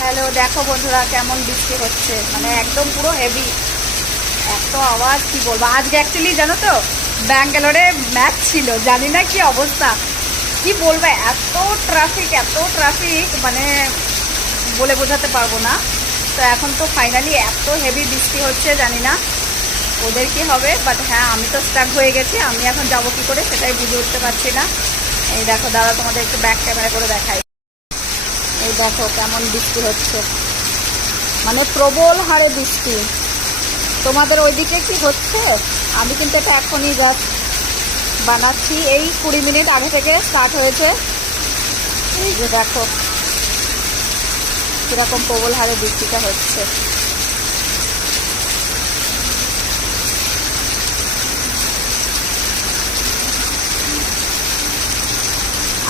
Hello, দেখো বন্ধুরা কেমন বৃষ্টি হচ্ছে, মানে একদম পুরো হেভি। এত আওয়াজ কি বলবো। আজকে অ্যাকচুয়ালি জানো তো, ব্যাঙ্গালোরে ম্যাচ ছিল, জানি না কি অবস্থা, কি বলবো, এত ট্রাফিক মানে বলে বোঝাতে পারবো না। তো এখন তো ফাইনালি এত হেভি বৃষ্টি হচ্ছে, জানি না ওদের কি হবে, বাট হ্যাঁ আমি তো স্টাক হয়ে গেছি। আমি এখন যাবো কি করে সেটাই বুঝে উঠতে পারছি না। এই দেখো, দাদা তোমাদের একটু ব্যাক ক্যামেরা করে দেখাই। এই দেখো কেমন বৃষ্টি হচ্ছে, মানে প্রবল হারে বৃষ্টি। তোমাদের ওইদিকে কি হচ্ছে? আমি কিন্তু এটা এখনই জাস্ট বানাচ্ছি, এই 20 মিনিট আগে থেকে স্টার্ট হয়েছে। এই যে দেখো কিরকম প্রবল হারে বৃষ্টিটা হচ্ছে।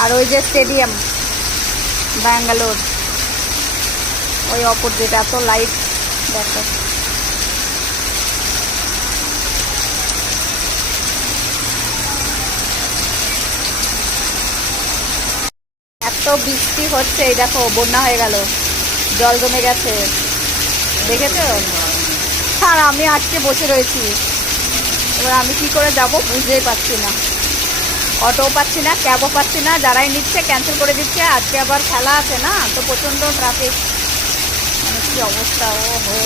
আর ওই যে স্টেডিয়াম ব্যাঙ্গালোর, ওই অপোজিট এত লাইট দেখো। এত বৃষ্টি হচ্ছে, এই দেখো বন্যা হয়ে গেল, জল জমে গেছে, দেখেছো? আর আমি আজকে বসে রয়েছি, এবার আমি কি করে যাব বুঝতেই পারছি না। অটোও পাচ্ছি না, ক্যাবও পাচ্ছি না, যারাই নিচ্ছে ক্যান্সেল করে দিচ্ছে। আজকে আবার খেলা আছে না, তো প্রচণ্ড ট্রাফিক, মানে কি অবস্থা। ও হো।